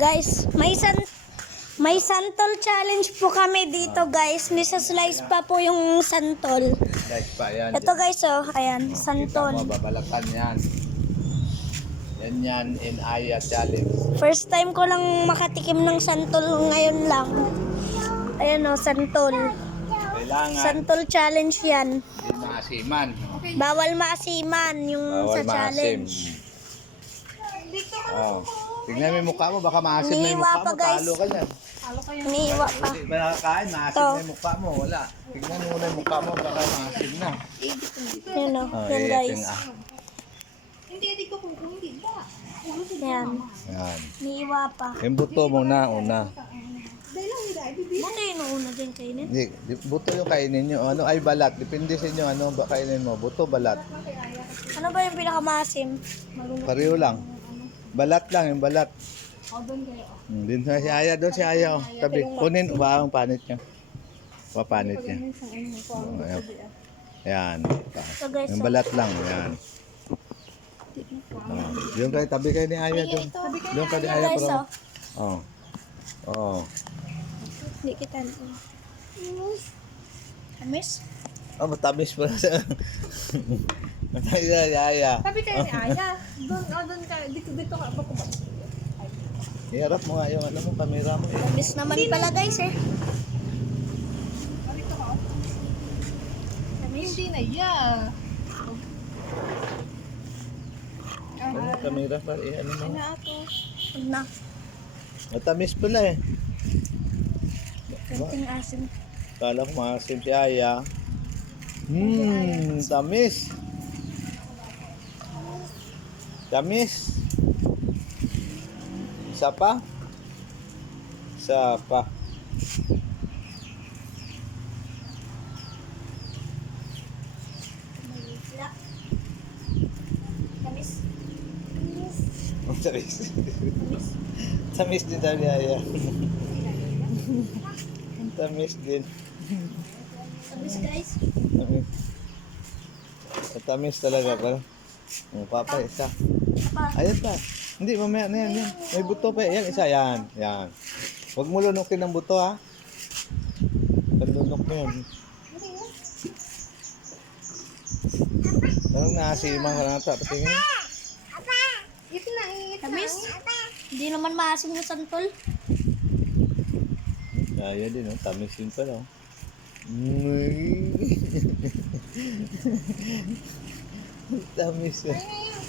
Guys, may santol challenge po kami dito, guys. Nisa-slice pa po yung santol. Guys pa yan. Ito guys, oh, ayan, Kita santol. mo, babalakan yan. Yan in Aya challenge. First time ko lang makatikim ng santol ngayon lang. Ayan oh, santol. Kailangan Santol challenge yan. hindi maasiman. Bawal maasiman yung sa Bawal challenge. Oh. Tignan mo yung mukha mo, baka maasim na yung Iniiwa mukha pa, mo, guys. talo ka yan. Iniiwa pa. Hindi ba nakakain, maasim Ito. na yung mukha mo, wala. Tignan mo muna yung mukha mo, baka maasim na. Ayan oh, Oh, yan guys. Ayan, Yan. iniiwa pa. Yung buto muna, una. Buti yung una din kainin. Hindi, buto yung kainin nyo. Ano ay balat, depende sa inyo, ano ba kainin mo, buto, balat. Ano ba yung pinakamaasim? Pareho lang. Balat lang, yung balat. Din sa si Aya, doon si Aya. Oh. Tabi, kunin, ang panit niya. Papanit niya. Oh, ayan. Ayan. So guys, Yung oh, balat lang, ayan. Oh. Doon kayo, tabi kayo ni Aya doon. Doon kayo ni ayan Aya. guys, oh. Oh. Oh. Hindi kita. Amis? Oh, matamis pa siya. Matamis na si Aya. Sabi kayo ni Aya, doon ka, dito ka ba kumain? Iharap mo nga yung ano mo, kamera mo. Eh. Amis naman pala guys eh. Hindi na, yeah. Ano yung kamera pa? Eh, ano mo? Ano ako? Huwag na. Matamis pala eh. Kunting asim. Kala ko maasim si Aya. Tamis. Tamis. Isa pa? Isa pa. Amis? Ang tamis. Tamis din daw ni Aya. Ang tamis din. Amis guys. Tamis. Ang tamis talaga pala. Ang papa, isa. Apa? Ayan pa. Hindi, mamaya na yan. Yan. May buto pa. Yan, isa. Yan. Yan. Huwag mo lunukin ng buto, ha? Paglunok mo yun. Anong naasiman ka na ata? Patingin. Ito na, ito Amis? Hindi naman maasim yung santol. Kaya din, oh. Tamis din pala, oh. Tamis, oh.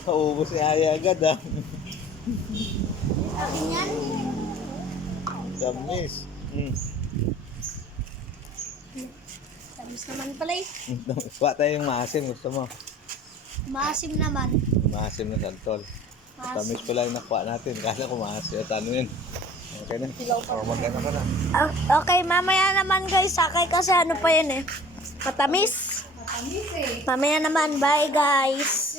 Kaubos ni Aya agad, ah. Akin yan. Tamis. Amis naman pala eh. Kuha tayong maasim. Gusto mo? Maasim naman. Maasim na santol. Maasim. Tamis pala yung nakuha natin. Kala ko maasim. At ano yun? Okay na. O, mag-ano ka na. Okay, mamaya naman guys. Sakay kasi ano pa yun eh. Matamis. Matamis eh. Mamaya naman. Bye guys.